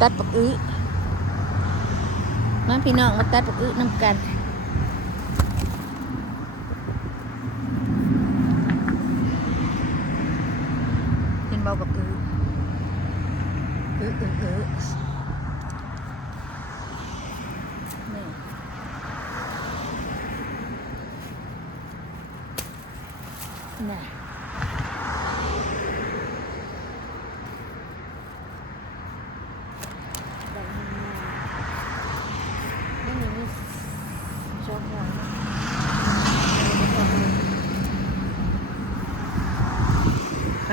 ตัดปักอื้อมาพี่น้องมาตัดปักอื้อน้ำกันเห็นเบาปักอื้อนี่น่ะ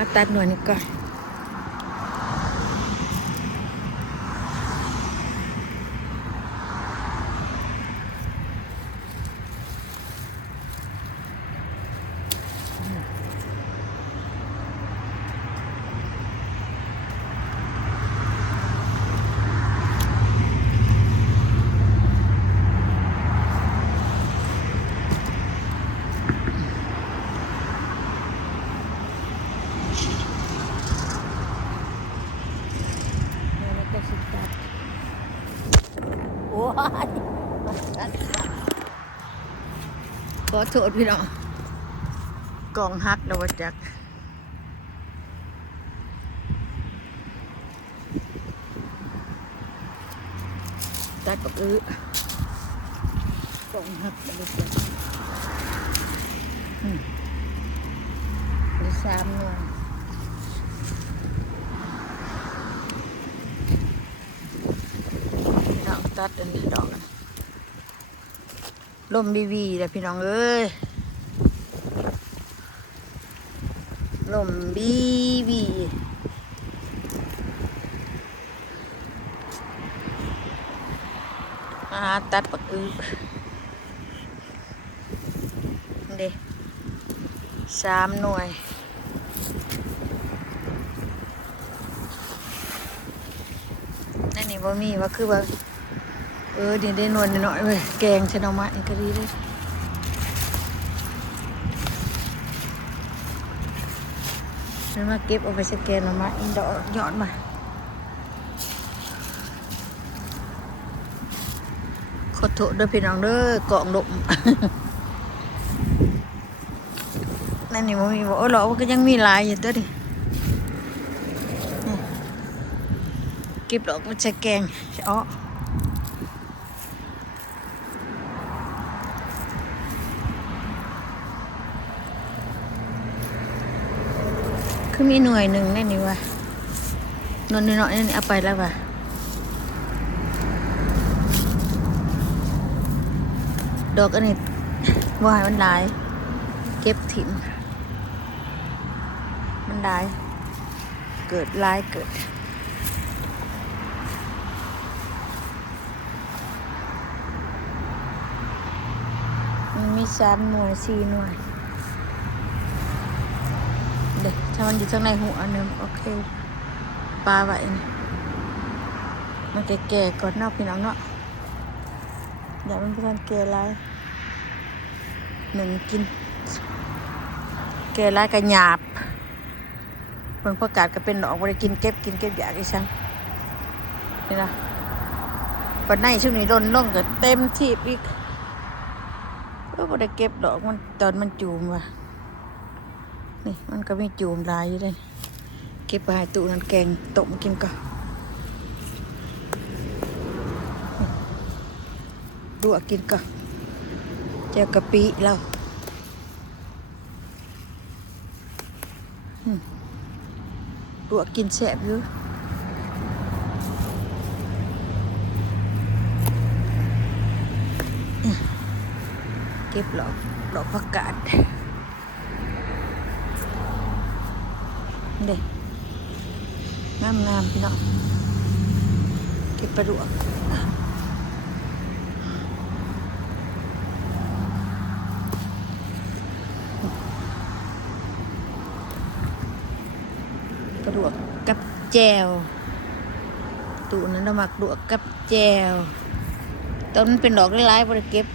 มาตัดหน่วยนี้ก่อนโอ้ยขอโทษพี่น้องกองฮักเราจักตัดปักอื้อกองฮักเราจักได้3 หน่วยพี่น้องตัดอันนี้ดอกนะลมบีวีเลยพี่น้องเอ้ยลมบีวีตัดปักอื้อเด้3 หน่วยนั่นนี่บ่มีว่าคือว่าดีได้นวลหน่อยเว้ยแกงชะนอมะนี่ก็ดีเลยนี่มาเก็บเอาไปสแกนหน่อไม้ดอกยอดมาขอโทษด้วยพี่น้องเด้อกล่องดม นั่นนี่บ่มีบ่หรอกก็ยังมีหลายอยู่ตัวดิเก็บดอกมาใส่แกงอ๋อคือมีหน่วยหนึ่งแน่นี่วะนนน้อยนี่เอาไปแล้ววะดอกอันนี้ว่าให้มันหลายเก็บถิ่มมันได้เกิดลายเกิดมันมี3 หน่วย 4 หน่วยเด็กถ้ามันอยู่ข้างในหัวนึงโอเคปลาไว้นี่มันแก่ๆก่อนเนาะพี่น้องเนาะอย่ามันเป็นการแก่ลาย1 กินแก่ลายกระหยาบเพิ่งประกาศก็เป็นดอกบริกินเก็บอยากอีสังนี่นะปัจจัยช่วงนี้โดนล่องก็เต็มที่อีกบ่ได้เก็บดอกมันตอนมันจูมว่ะนี่มันก็มีจูมลายอยู่เลยเก็บไปให้ตู้นั้นแกงต้มกินก่อนลวกกินก่อนเจ้ากะปิเราลวกกินแซ่บอยู่เก็บดอกผักกาดเด็กงามพี่น้องเก็บปลาดวกกับแจวตู้นั้นเราหมักดวกกับแจวต้นมันเป็นดอกหลายๆบริเก็บ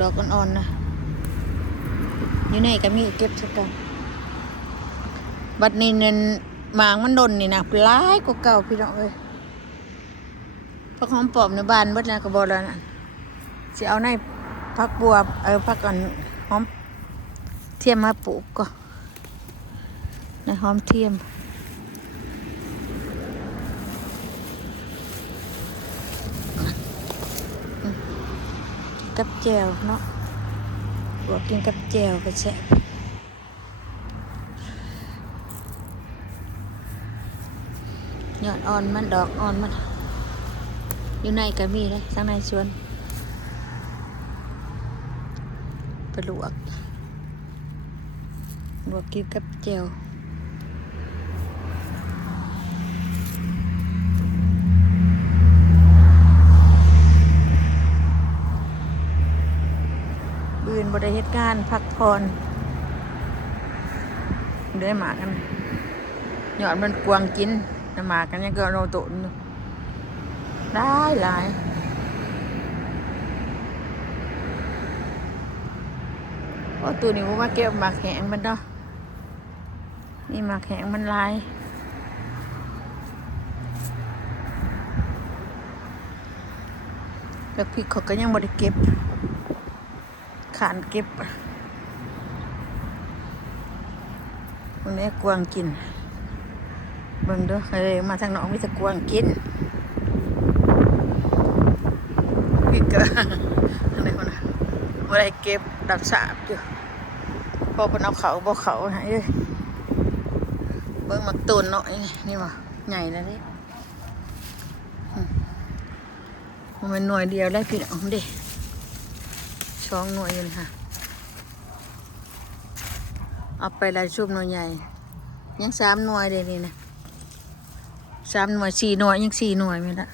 ดอกอ่อนๆนะอยู่ในก็มีเก็บสักกันบัดนี้นั่น หมางมันดนนี่นะร้ายกว่าเก่าพี่น้องเอ้ยพักหอมปอบในบ้านเบิดนะก็บ่แล้วน่ะสิเอาในพักบัวพักก่อนหอมเทียมมาปลูกก็ในหอมเทียมกับแจวเนาะบวกกินกับแจวก็แซ่บยอดอ่อนมันดอกอ่อนมันอยู่ในก็มีเลยข้างในสวนไปลวกกินกับแจวบืนบริเหตุการพักผ่อนเดือยหมากันยอดมันกวางกินแต่หมากันยังก็โนตุนได้หลายโอ้ตัวนี้ว่าเก็บหมากแข็งมันเนาะนี่หมากแข็งมันลายแล้วพริกเขาก็ยังบ่ได้เก็บขานเก็บตรงนี้กวางกินเบิ่งเด้อใครมาทางน้องมีแต่กวางกินพริกก็อะไรคนน่ะบ่ได้เก็บดับสาบอยู่พอเพิ่นเอาเขาบ่เขาให้เอ้ยเบิ่งมักตูนเนาะนี่ว่าใหญ่แล้วนี่มันหน่วยเดียวได้พี่น้องเด้ช่องหน่วยอยู่นี่ค่ะเอาไปลายชุบหน่วยใหญ่ยัง3 หน่วยเด้นี่นะ3 หน่วย4 หน่วยยัง4 หน่วยไม่ละ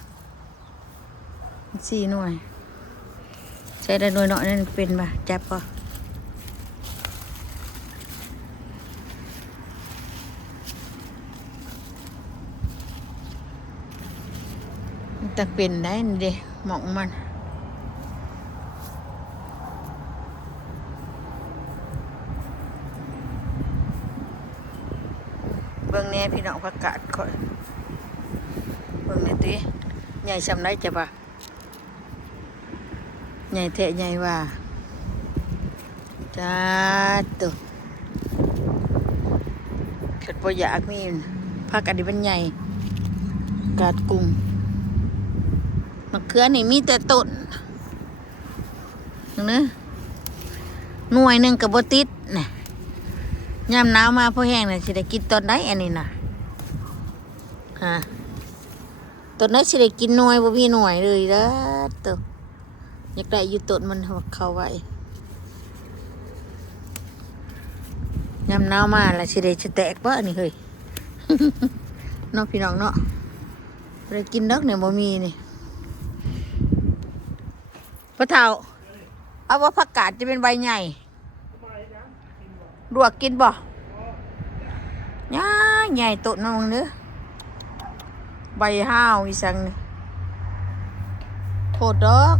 4 หน่วยใช้ได้หน่วยน้อยนั่นเป็นป่ะจับป่ะแต่เป็นได้เด้หมองมันเบิ่งแน่พี่น้องประกาศก่อนเบิ่งแน่ติใหญ่ซำไดจะป่ะใหญ่แท้ใหญ่ว่าจ้าตุ๊เกิดบ่อยากมีผักอันนี้มันใหญ่กาดกุ้งมะเขือนี่มีแต่ต้นนะหน่วยหนึ่งกับบ่ติดน่ะยามหนาวมาพอแห้งน่ะสิได้กินตอนใดอันนี้น่ะฮะต้นนั้นสิได้กินหน่วยบ่มีหน่วยเลยเด้อตัวอยากได้อยู่ต้นมันเข้าไว้ยามหนาวมาแล้วสิได้จะแตกบ่อันนี้เฮ้ย เนาะพี่น้องเนาะบ่ได้กินดอกเนี่ยบ่มีนี่พ่อเฒ่าเอาว่าผักกาดจะเป็นใบใหญ่ลวกกินบ่ย่าใหญ่ต้นน้องเนื้อใบห้าวอีสังโทษดอก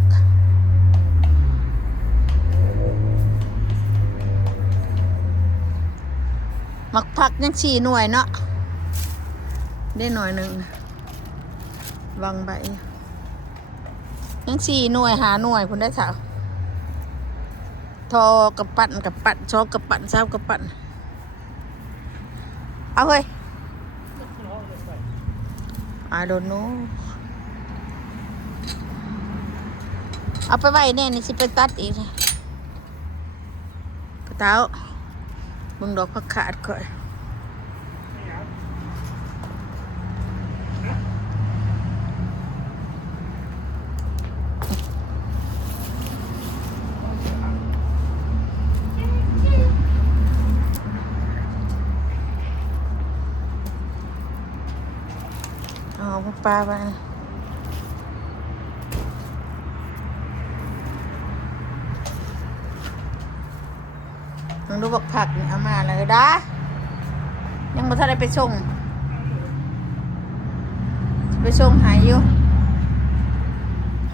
มักผักยัง4 หน่วยเนาะได้หน่อยหนึ่งวางใบยัง4 หน่วย5 หน่วยคุณได้สาวทอกระปั่นชอกระปั่น3 กระปั่นเอาเฮ้ยI don't know เอาไปไว้แน่นี่สิไปตัดอีกกระเท้ามึงดอกผักขาดก่อนเอาปลาไปมึงดูบักผักนี่เอามาเลยด้ายังไม่ทันได้ไปส่งหายอยู่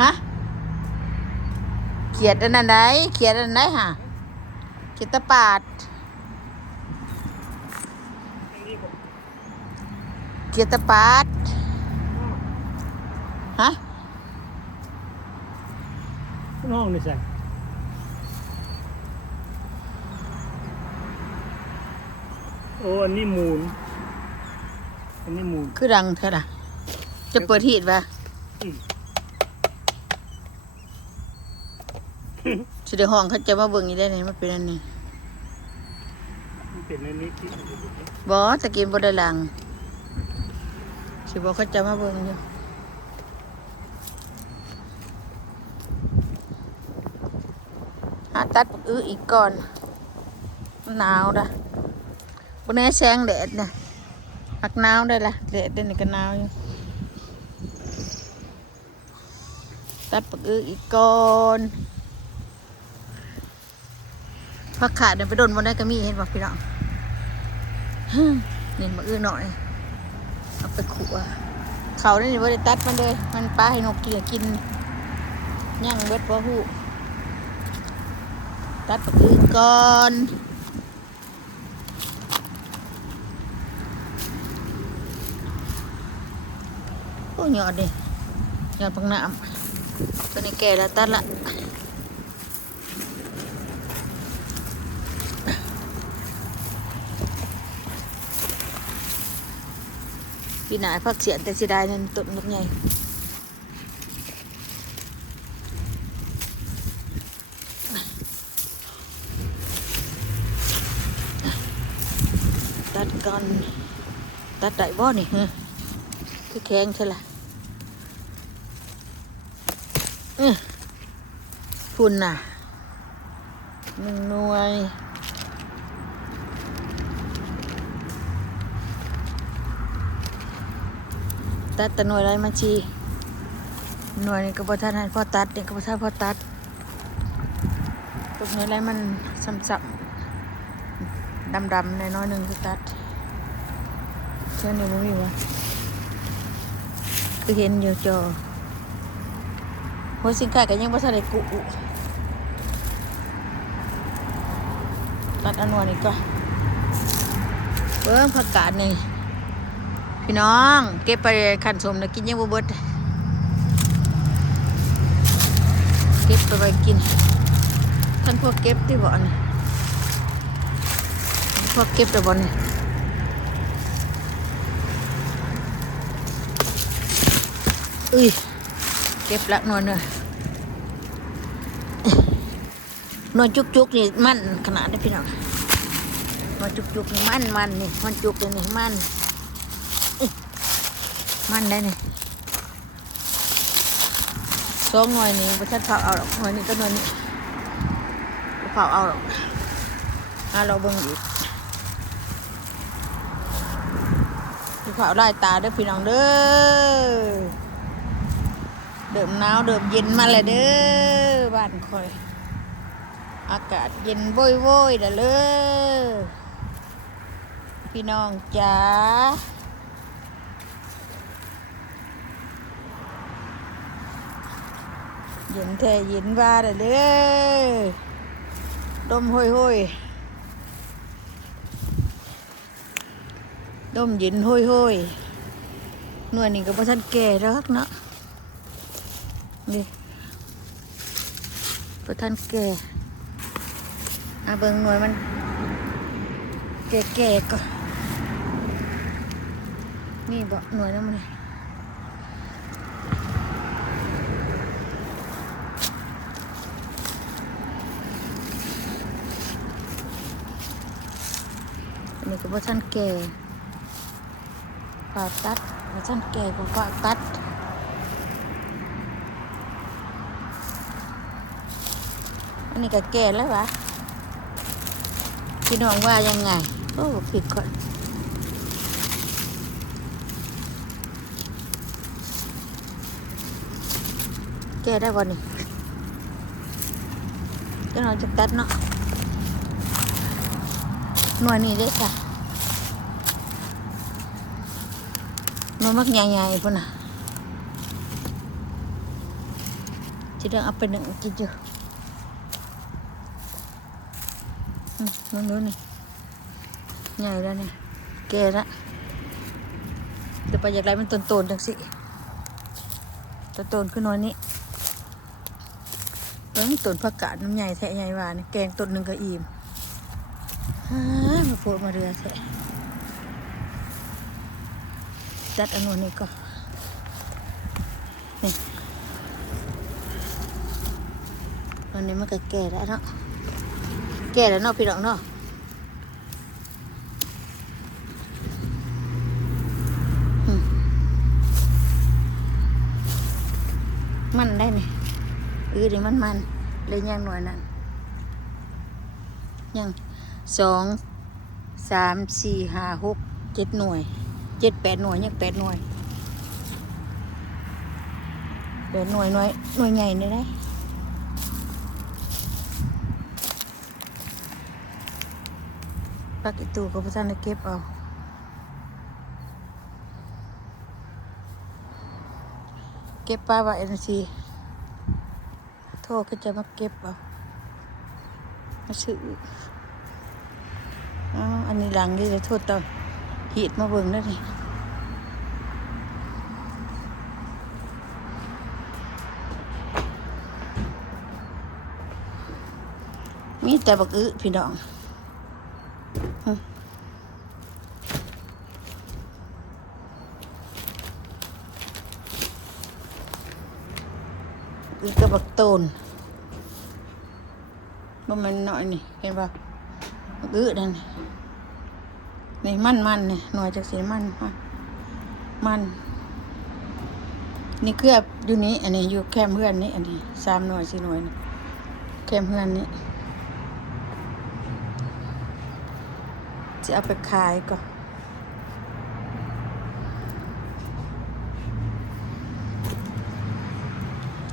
ฮะเขียดอันนั้นได้เขียดอันไหนฮะเขียดตะปาด เกียร์ตะปาดฮะ ห้องนี่ใส่โอ้อันนี้มูลอันนี้มูล คือดังเท่าไหร่จะเปิดหีดป่ะสิเดี๋ยวห้องเขาจะมาเบิ่งอีได้ไหนมันเป็นอันนี้ มันเป็นอันนี้ที่ บอตะกินบ่ได้ลังสิบอกเขาจะมาเบิ่งอยู่หาตัดอีกก่อนมันหนาวนะบนนี้แสงแดดนะหักหนาวได้ละแดดเดี๋ยวนี้ก็หนาวอยู่ตัดอีกก่อนผักขาดเดี๋ยวไปโดนบนได้ก็มีเห็นบอกพี่น้องนี่มาหน่อยเอาไปขัวเขาได้นี่ว่าได้ตัดมันเลยมันปลาให้นกกินย่างเบิดบ่ฮู้ตัดก่อนโอ้ยอดดิยอดปังน้ำตัวนี้แก่แล้วตัดละพี่นายพักเสียนแต่สิได้นั่นต้นมันใหญ่ตัดก่อนตัดได้บ่นี่ฮะคือแข็งใช่ละฝุ่นน่ะ1 หน่วยตัดแต่หน่วยไรมาชีหน่วยนี่ก็บ่ทันให้พอตัดนี่ก็บ่ทันพอตัดตกหน่วยไรมันซ้ำๆดำๆน้อยๆนึงคือตัดเช่นนี้บ่มีวะคือเห็นอยู่จอหัวสิงค้าก็ยังบ่ทันได้กุตัดอันหน่วยนี่ก็เบิ่งผักกาดนี่พี่น้องเก็บไปขันสมนะกินยังบ่เบิดเก็บไปไว้กินท่านพวกเก็บที่บ่อนพวกเก็บแต่บ่อนเก็บละหน่อยหน่อยหน่อยจุกๆนี่มันขนาดนี้พี่น้องหน่อยจุกๆนี่มันนี่มันจุกเลยนี่มันได้นี่2 หน่วยนี้บ่ทันเผาเอาหรอกหน่วยนี้ก็หน่วยนี้บ่เผาเอาหรอกเราเบิ่งอีกสิเผาได้ตาเด้อพี่น้องเด้อเดิมหนาวเดิมเย็นมาแล้วเด้อบ้านคอยอากาศเย็นโว้ยๆเด้อเลยพี่น้องจ๋าเย็นแท้เย็นว่าเด้อดมห้อยดมเย็นห้อยหน่วยนี้ก็บ่ทันแก่แล้วเนาะนี่บ่ทันแก่เบิ่งหน่วยมันแก่ๆก็นี่บ่หน่วยนั้นมันอันนี้ก็บ่ทันแก่ผ่าตัดบ่ทันแก่ก็ผ่าตัดอันนี้ก็แก่แล้ววะพี่น้องว่ายังไงโอ้ผิดก่อนแก่ได้บ่นี่เจ้าหน่อยจะตัดเนาะหน่วยนี้ได้ค่ะหน่วยมักใหญ่ๆพุ่นน่ะจะได้เอาไปนึ่งกินอยู่มันดูนี่ใหญ่แล้วนี่แก่แล้ว แต่ปลาอยากไรมันต้นๆจังสิต้นขึ้นน้อยนี้แล้วต้นผักกาดน้ำใหญ่แทะใหญ่หวานแกงต้นหนึ่งก็อิ่มมาโพดมาเรือแทะจัดอันนู้นนี่ก็นี่อันนี้มันก็แก่แล้วเนาะแก่แล้วเนาะพี่น้องเนาะมันได้นี่นี่มันเลยย่างหน่วยนั่นย่าง2 3 4 5 6 7 หน่วย7 8 หน่วยยัง8 หน่วย8 หน่วยหน่วยใหญ่นี่ได้ปักอีตูก็พระท่านได้เก็บเอาเก็บปลาไว้นาทีโทษก็จะมาเก็บเอามาซื้ออันนี้หลังนี่เลยโทษต่อหีดมาเบิ่งได้นี่มีแต่บักพี่น้องกับบักโตนมันหน่อยนี่เห็นป่ะนั่นนี่มันนี่หน่อยจากสีมันนี่เคลือบอยู่นี้อันนี้อยู่แคมเพื่อนนี่อันนี้3 หน่วย4 หน่วยนี่แคมเพื่อนนี่จะเอาไปขายก่อน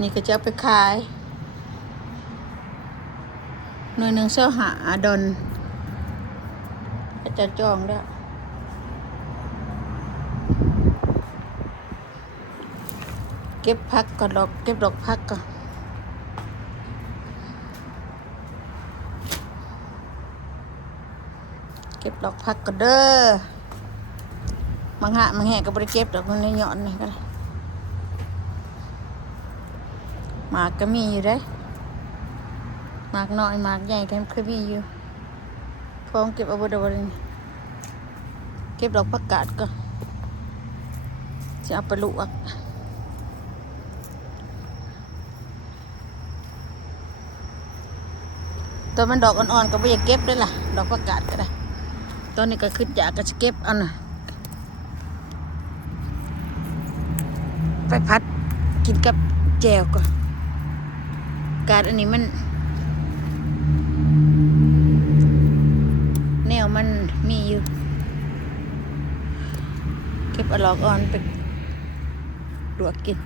นี่ก็จะเอาไปขายหน่วยหนึ่งเสื้อหาดอนจะจองได้เก็บพักก่อนเก็บดอกพักก่อนเก็บดอกพักก่อนเด้อบางแห่ก็บริเก็บดอกมันในหย่อนนี่ก็ได้หมากก็มีอยู่ได้หมากน้อยหมากใหญ่ก็เคยมีอยู่พร้อมเก็บเอาบดเอาเลยเก็บดอกผักกาดก็จะเอาไปลวกตัวมันดอกอ่อนๆก็ไม่อยากเก็บได้ล่ะดอกผักกาดก็ได้ตอนนี้ก็ขึ้นอยากก็จะเก็บเอาหน่อยไปพัดกินกับแจวก่อนการอันนี้มันแนวมันมีอยู่เก็บเอาหลอกอ่อนไปลวกกิน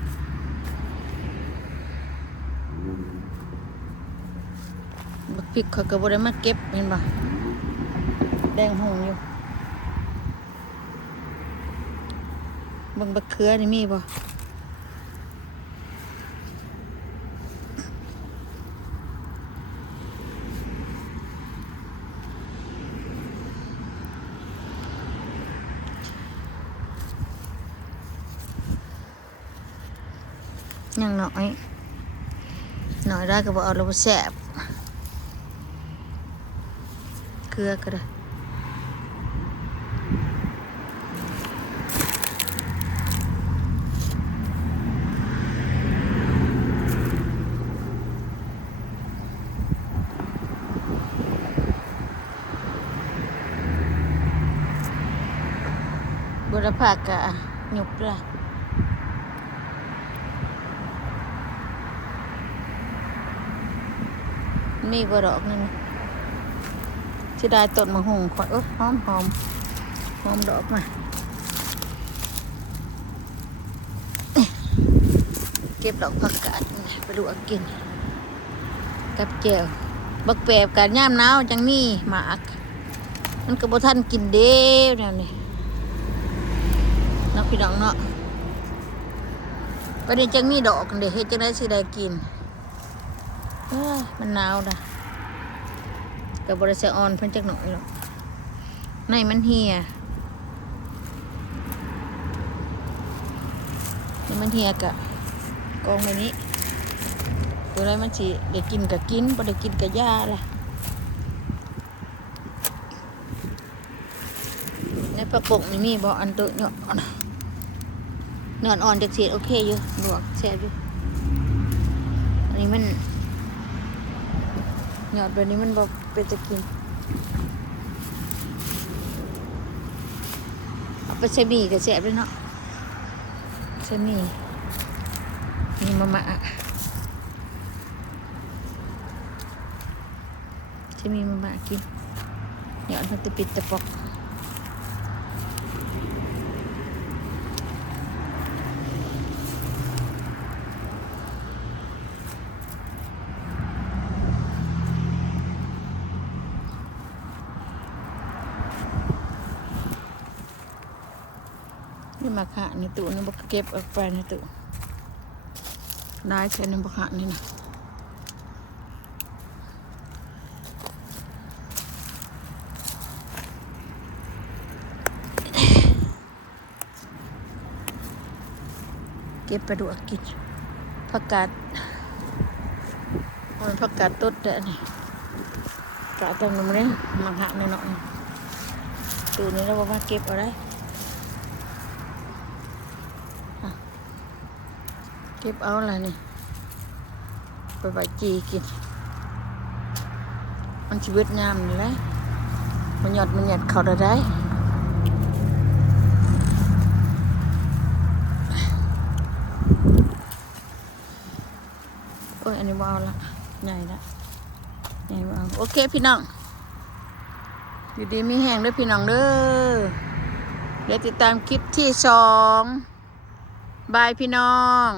บักพริกเขาก็บ่ได้มาเก็บเห็นบ่แดงหงอยู่บักเขือนี่มีบ่ยังหน่อยได้ก็บอกเอาเราแสบเกลือก็ได้บุรพากะหยุบละมีบดอกนึงที่ได้ต้นมะฮุงขอยหอมดอกมาเก็บดอกผักกาดไปดูกินกับแจ่วบักแปบกันย่ามหนาวจังมีหมากมันก็บ่ทันกินเด้วแนวนี้เนาะพี่น้องเนาะประเดี๋ยวจังมีดอกเดี๋ยวเฮ็ดจังได้สิได้กินมันหนาวนะกับบริษัทออนเพิ่นจักหน่อยหรอกในมันเหี่ย นี่มันเฮียกะกองแบบนี้ตัวอะไรมันสิได้กินกะกินบ่ได้กินกะย่าล่ะในประกบนี่มีบ่อันตัวเนาะเนื้ออ่อนจักสิโอเคอยู่ลวกแซ่บอยู่อันนี้มันหยอดแบบนี้มันบ่เป็นจะกินเอาไปใส่หมี่ก็แซ่บเลยเนาะใส่หมี่นี่มะมะใส่หมี่มะมะกินหยอดมันตะปิดตะปอกนี่มาค่ะในตู้นี่บอกเก็บออกไปในตู้ได้ใช้ในบักค่ะนี่นะเก็บไปดูกินผักกาดมันผักกาดต้นเด้อนี่กะจังมันเลยมาหักในหน่อยตู้นี้เราบอกว่าเก็บเอาได้เก็บเอาอะไรนี่ไปใบจีกินมันชีวิตงามนี่แหละมันหยดเขาได้โอ้ยอันนี้ว้าวละใหญ่ละใหญ่ว้าวโอเคพี่น้องอยู่ดีมีแห้งด้วยพี่น้องเด้อเดี๋ยวติดตามคลิปที่2บายพี่น้อง